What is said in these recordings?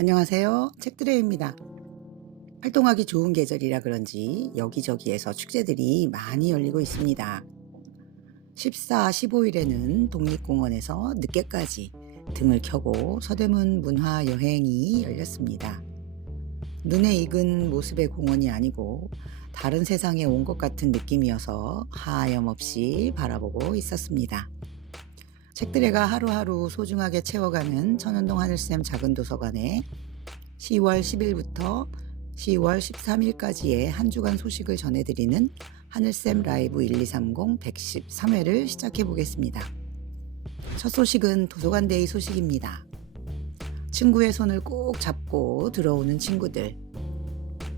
안녕하세요. 책드레입니다. 활동하기 좋은 계절이라 그런지 여기저기에서 축제들이 많이 열리고 있습니다. 14, 15일에는 독립공원에서 늦게까지 등을 켜고 서대문 문화 여행이 열렸습니다. 눈에 익은 모습의 공원이 아니고 다른 세상에 온 것 같은 느낌이어서 하염없이 바라보고 있었습니다. 책드레가 하루하루 소중하게 채워가는 천연동 하늘샘 작은 도서관에 10월 10일부터 10월 13일까지의 한 주간 소식을 전해드리는 하늘샘 라이브 1230 113회를 시작해 보겠습니다. 첫 소식은 도서관데이 소식입니다. 친구의 손을 꼭 잡고 들어오는 친구들,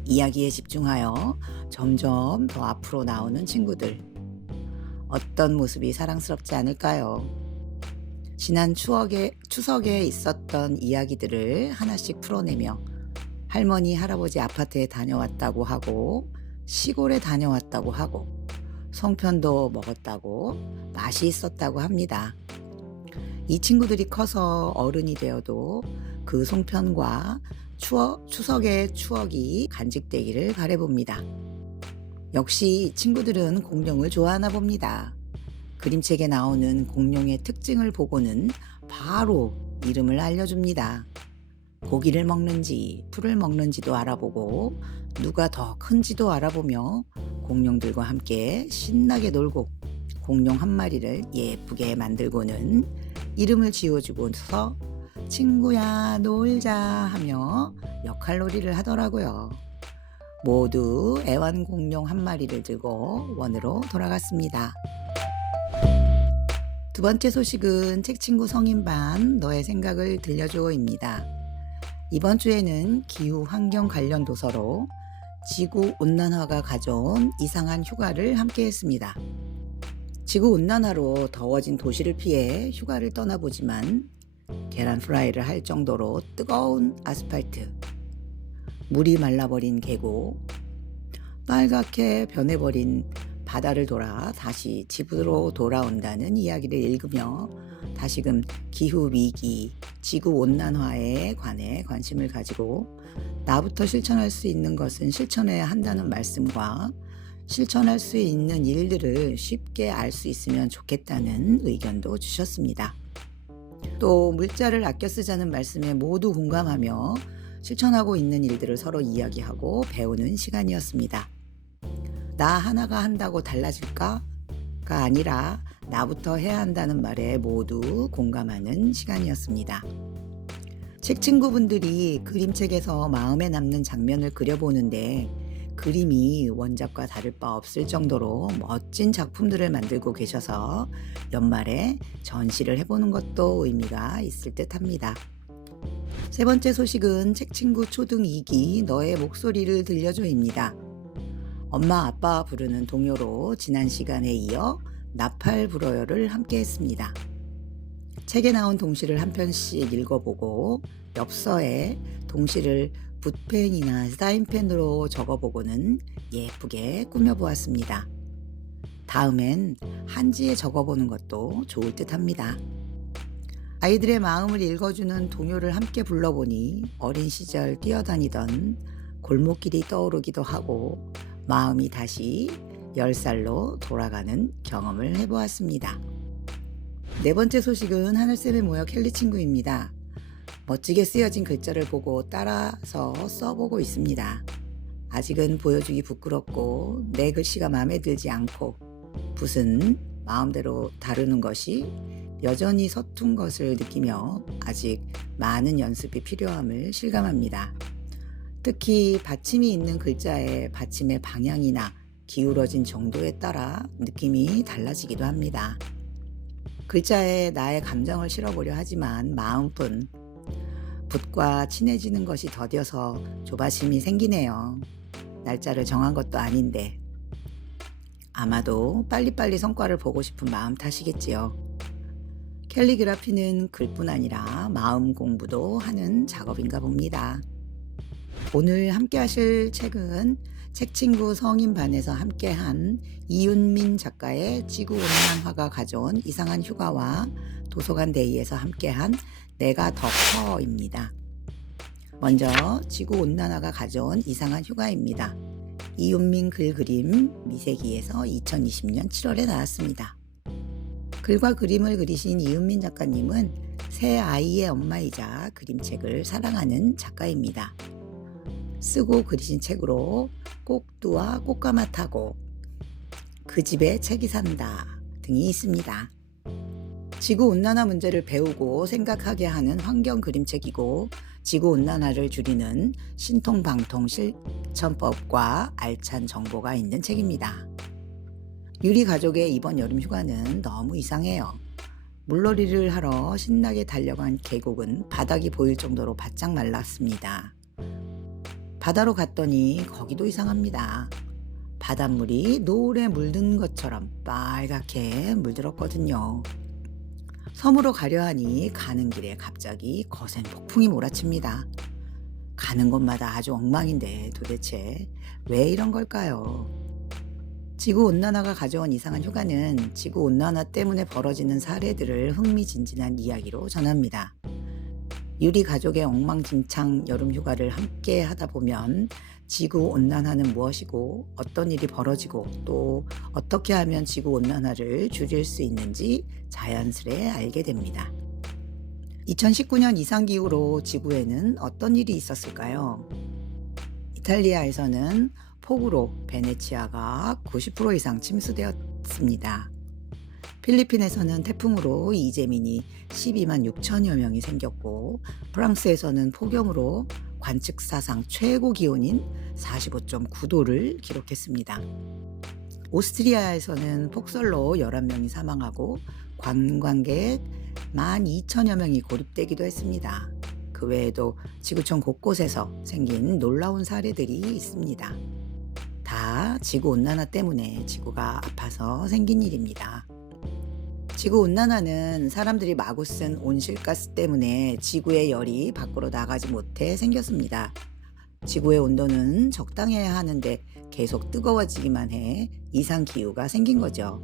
이야기에 집중하여 점점 더 앞으로 나오는 친구들, 어떤 모습이 사랑스럽지 않을까요? 지난 추석에 있었던 이야기들을 하나씩 풀어내며 할머니, 할아버지 아파트에 다녀왔다고 하고 시골에 다녀왔다고 하고 송편도 먹었다고 맛이 있었다고 합니다. 이 친구들이 커서 어른이 되어도 그 송편과 추석의 추억이 간직되기를 바라봅니다. 역시 친구들은 공룡을 좋아하나 봅니다. 그림책에 나오는 공룡의 특징을 보고는 바로 이름을 알려줍니다. 고기를 먹는지 풀을 먹는지도 알아보고 누가 더 큰지도 알아보며 공룡들과 함께 신나게 놀고 공룡 한 마리를 예쁘게 만들고는 이름을 지어주고서 친구야 놀자 하며 역할놀이를 하더라고요. 모두 애완공룡 한 마리를 들고 원으로 돌아갔습니다. 두 번째 소식은 책친구 성인반 너의 생각을 들려줘입니다. 이번 주에는 기후 환경 관련 도서로 지구 온난화가 가져온 이상한 휴가를 함께 했습니다. 지구 온난화로 더워진 도시를 피해 휴가를 떠나보지만 계란 프라이를 할 정도로 뜨거운 아스팔트, 물이 말라버린 계곡, 빨갛게 변해버린 바다를 돌아 다시 집으로 돌아온다는 이야기를 읽으며 다시금 기후위기, 지구온난화에 관해 관심을 가지고 나부터 실천할 수 있는 것은 실천해야 한다는 말씀과 실천할 수 있는 일들을 쉽게 알 수 있으면 좋겠다는 의견도 주셨습니다. 또 물자를 아껴 쓰자는 말씀에 모두 공감하며 실천하고 있는 일들을 서로 이야기하고 배우는 시간이었습니다. 나 하나가 한다고 달라질까가 아니라 나부터 해야 한다는 말에 모두 공감하는 시간이었습니다. 책 친구분들이 그림책에서 마음에 남는 장면을 그려보는데 그림이 원작과 다를 바 없을 정도로 멋진 작품들을 만들고 계셔서 연말에 전시를 해보는 것도 의미가 있을 듯 합니다. 세 번째 소식은 책 친구 초등 2기 너의 목소리를 들려줘입니다. 엄마 아빠 부르는 동요로 지난 시간에 이어 나팔 불어요를 함께 했습니다. 책에 나온 동시를 한 편씩 읽어보고 엽서에 동시를 붓펜이나 사인펜으로 적어보고는 예쁘게 꾸며보았습니다. 다음엔 한지에 적어보는 것도 좋을 듯 합니다. 아이들의 마음을 읽어주는 동요를 함께 불러보니 어린 시절 뛰어다니던 골목길이 떠오르기도 하고 마음이 다시 10살로 돌아가는 경험을 해보았습니다. 네 번째 소식은 하늘샘에 모여 켈리 친구입니다. 멋지게 쓰여진 글자를 보고 따라서 써보고 있습니다. 아직은 보여주기 부끄럽고 내 글씨가 마음에 들지 않고 붓은 마음대로 다루는 것이 여전히 서툰 것을 느끼며 아직 많은 연습이 필요함을 실감합니다. 특히 받침이 있는 글자의 받침의 방향이나 기울어진 정도에 따라 느낌이 달라지기도 합니다. 글자에 나의 감정을 실어보려 하지만 마음뿐 붓과 친해지는 것이 더뎌서 조바심이 생기네요. 날짜를 정한 것도 아닌데 아마도 빨리빨리 성과를 보고 싶은 마음 탓이겠지요. 캘리그라피는 글뿐 아니라 마음 공부도 하는 작업인가 봅니다. 오늘 함께 하실 책은 책친구 성인반에서 함께한 이윤민 작가의 지구온난화가 가져온 이상한 휴가와 도서관 데이에서 함께한 내가 더 커입니다. 먼저 지구온난화가 가져온 이상한 휴가입니다. 이윤민 글 그림 미세기에서 2020년 7월에 나왔습니다. 글과 그림을 그리신 이윤민 작가님은 세 아이의 엄마이자 그림책을 사랑하는 작가입니다. 쓰고 그리신 책으로 꼭두와 꽃가마 타고, 그 집에 책이 산다 등이 있습니다. 지구온난화 문제를 배우고 생각하게 하는 환경 그림책이고, 지구온난화를 줄이는 신통방통 실천법과 알찬 정보가 있는 책입니다. 유리 가족의 이번 여름 휴가는 너무 이상해요. 물놀이를 하러 신나게 달려간 계곡은 바닥이 보일 정도로 바짝 말랐습니다. 바다로 갔더니 거기도 이상합니다. 바닷물이 노을에 물든 것처럼 빨갛게 물들었거든요. 섬으로 가려 하니 가는 길에 갑자기 거센 폭풍이 몰아칩니다. 가는 곳마다 아주 엉망인데 도대체 왜 이런 걸까요? 지구온난화가 가져온 이상한 휴가는 지구온난화 때문에 벌어지는 사례들을 흥미진진한 이야기로 전합니다. 유리 가족의 엉망진창 여름 휴가를 함께 하다 보면 지구온난화는 무엇이고 어떤 일이 벌어지고 또 어떻게 하면 지구온난화를 줄일 수 있는지 자연스레 알게 됩니다. 2019년 이상기후로 지구에는 어떤 일이 있었을까요? 이탈리아에서는 폭우로 베네치아가 90% 이상 침수되었습니다. 필리핀에서는 태풍으로 이재민이 12만 6천여 명이 생겼고, 프랑스에서는 폭염으로 관측 사상 최고 기온인 45.9도를 기록했습니다. 오스트리아에서는 폭설로 11명이 사망하고 관광객 12,000여 명이 고립되기도 했습니다. 그 외에도 지구촌 곳곳에서 생긴 놀라운 사례들이 있습니다. 다 지구온난화 때문에 지구가 아파서 생긴 일입니다. 지구온난화는 사람들이 마구 쓴 온실가스 때문에 지구의 열이 밖으로 나가지 못해 생겼습니다. 지구의 온도는 적당해야 하는데 계속 뜨거워지기만 해 이상기후가 생긴 거죠.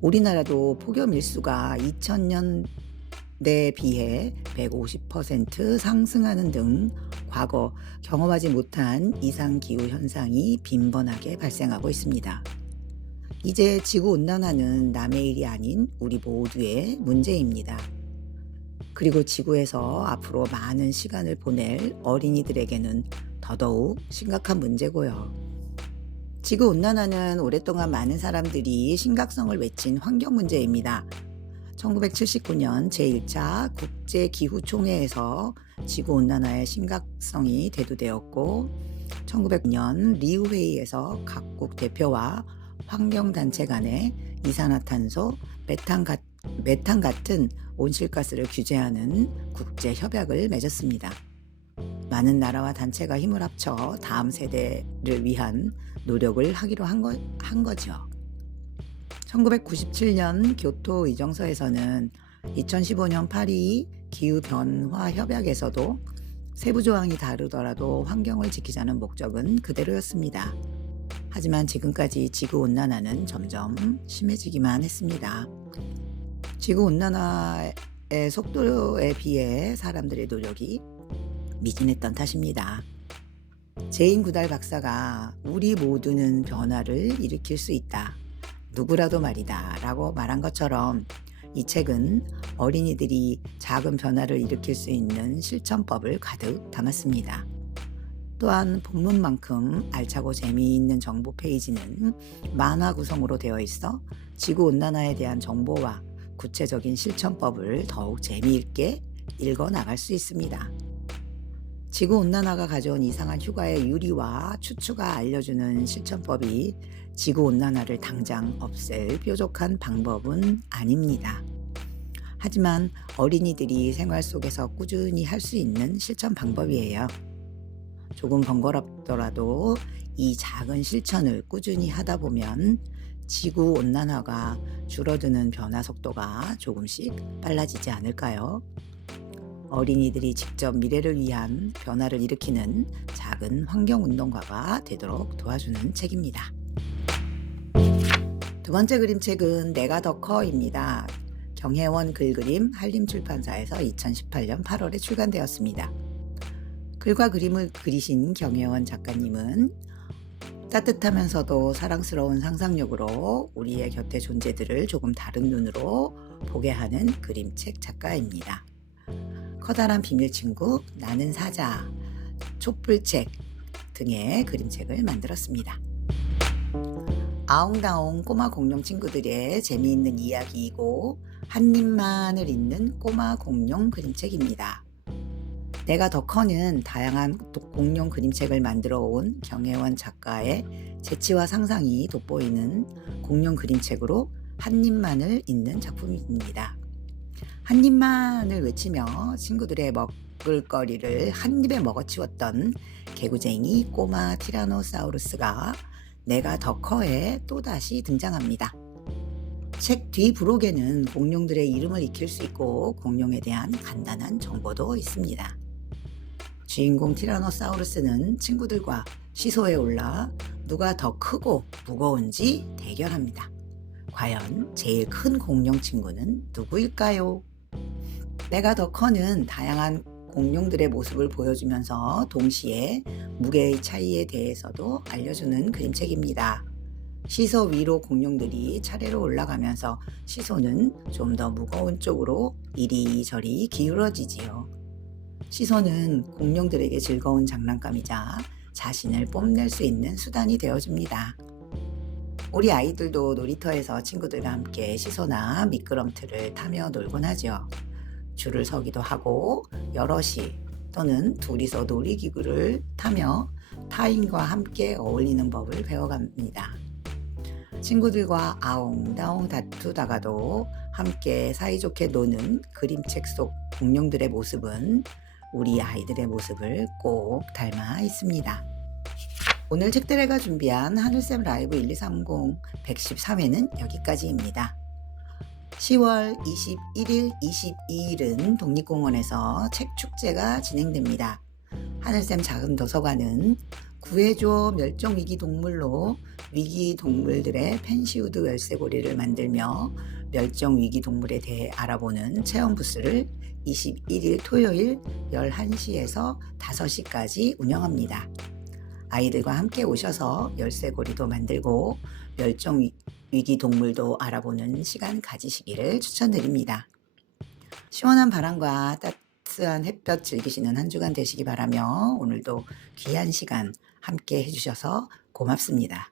우리나라도 폭염 일수가 2000년대에 비해 150% 상승하는 등 과거 경험하지 못한 이상기후 현상이 빈번하게 발생하고 있습니다. 이제 지구온난화는 남의 일이 아닌 우리 모두의 문제입니다. 그리고 지구에서 앞으로 많은 시간을 보낼 어린이들에게는 더더욱 심각한 문제고요. 지구온난화는 오랫동안 많은 사람들이 심각성을 외친 환경 문제입니다. 1979년 제1차 국제기후총회에서 지구온난화의 심각성이 대두되었고, 1900년 리우회의에서 각국 대표와 환경단체 간에 이산화탄소, 메탄 같은 온실가스를 규제하는 국제협약을 맺었습니다. 많은 나라와 단체가 힘을 합쳐 다음 세대를 위한 노력을 하기로 한 거죠. 1997년 교토 의정서에서는 2015년 파리 기후변화협약에서도 세부 조항이 다르더라도 환경을 지키자는 목적은 그대로였습니다. 하지만 지금까지 지구온난화는 점점 심해지기만 했습니다. 지구온난화의 속도에 비해 사람들의 노력이 미진했던 탓입니다. 제인 구달 박사가 우리 모두는 변화를 일으킬 수 있다. 누구라도 말이다 라고 말한 것처럼 이 책은 어린이들이 작은 변화를 일으킬 수 있는 실천법을 가득 담았습니다. 또한 본문만큼 알차고 재미있는 정보 페이지는 만화 구성으로 되어 있어 지구온난화에 대한 정보와 구체적인 실천법을 더욱 재미있게 읽어 나갈 수 있습니다. 지구온난화가 가져온 이상한 휴가의 유리와 추추가 알려주는 실천법이 지구온난화를 당장 없앨 뾰족한 방법은 아닙니다. 하지만 어린이들이 생활 속에서 꾸준히 할 수 있는 실천 방법이에요. 조금 번거롭더라도 이 작은 실천을 꾸준히 하다 보면 지구온난화가 줄어드는 변화 속도가 조금씩 빨라지지 않을까요? 어린이들이 직접 미래를 위한 변화를 일으키는 작은 환경운동가가 되도록 도와주는 책입니다. 두 번째 그림책은 내가 더 커입니다. 경혜원 글그림 한림출판사에서 2018년 8월에 출간되었습니다. 글과 그림을 그리신 경혜원 작가님은 따뜻하면서도 사랑스러운 상상력으로 우리의 곁에 존재들을 조금 다른 눈으로 보게 하는 그림책 작가입니다. 커다란 비밀친구, 나는 사자, 촛불책 등의 그림책을 만들었습니다. 아웅다웅 꼬마 공룡 친구들의 재미있는 이야기이고 한입만을 잇는 꼬마 공룡 그림책입니다. 내가 더 커는 다양한 공룡 그림책을 만들어 온 경혜원 작가의 재치와 상상이 돋보이는 공룡 그림책으로 한입만을 잇는 작품입니다. 한입만을 외치며 친구들의 먹을거리를 한 입에 먹어치웠던 개구쟁이 꼬마 티라노사우루스가 내가 더 커에 또다시 등장합니다. 책 뒤 부록에는 공룡들의 이름을 익힐 수 있고 공룡에 대한 간단한 정보도 있습니다. 주인공 티라노사우루스는 친구들과 시소에 올라 누가 더 크고 무거운지 대결합니다. 과연 제일 큰 공룡 친구는 누구일까요? 내가 더 커는 다양한 공룡들의 모습을 보여주면서 동시에 무게의 차이에 대해서도 알려주는 그림책입니다. 시소 위로 공룡들이 차례로 올라가면서 시소는 좀 더 무거운 쪽으로 이리저리 기울어지지요. 시소는 공룡들에게 즐거운 장난감이자 자신을 뽐낼 수 있는 수단이 되어줍니다. 우리 아이들도 놀이터에서 친구들과 함께 시소나 미끄럼틀을 타며 놀곤 하죠. 줄을 서기도 하고 여럿이 또는 둘이서 놀이기구를 타며 타인과 함께 어울리는 법을 배워갑니다. 친구들과 아웅다웅 다투다가도 함께 사이좋게 노는 그림책 속 공룡들의 모습은 우리 아이들의 모습을 꼭 닮아 있습니다. 오늘 책들애가 준비한 하늘쌤 라이브 1230 113회는 여기까지입니다. 10월 21일, 22일은 독립공원에서 책축제가 진행됩니다. 하늘쌤 작은 도서관은 구해줘 멸종위기 동물로 위기 동물들의 펜시우드 열쇠고리를 만들며 멸종위기 동물에 대해 알아보는 체험 부스를 21일 토요일 11시에서 5시까지 운영합니다. 아이들과 함께 오셔서 열쇠고리도 만들고 멸종위기 동물도 알아보는 시간 가지시기를 추천드립니다. 시원한 바람과 따스한 햇볕 즐기시는 한 주간 되시기 바라며 오늘도 귀한 시간 함께 해주셔서 고맙습니다.